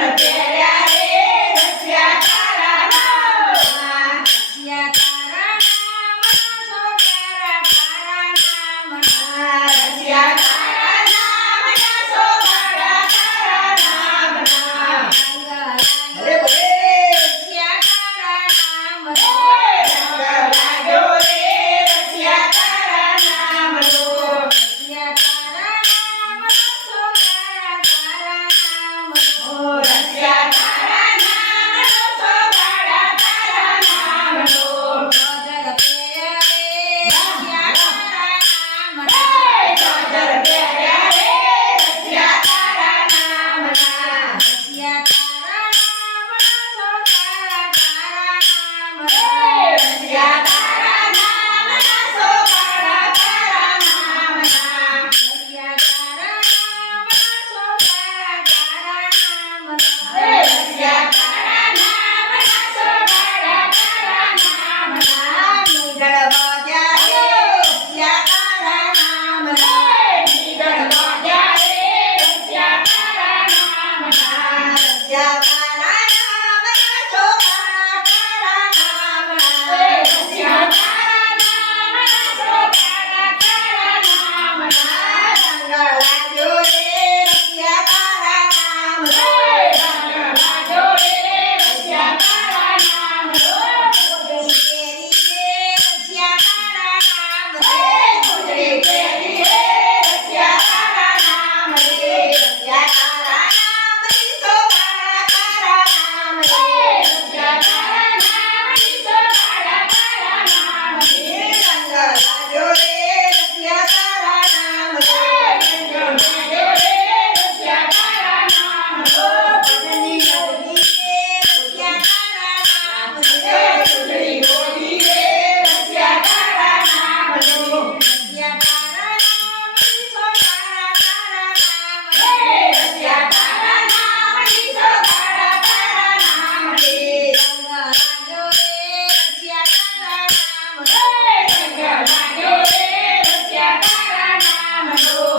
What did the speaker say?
Yeah. i know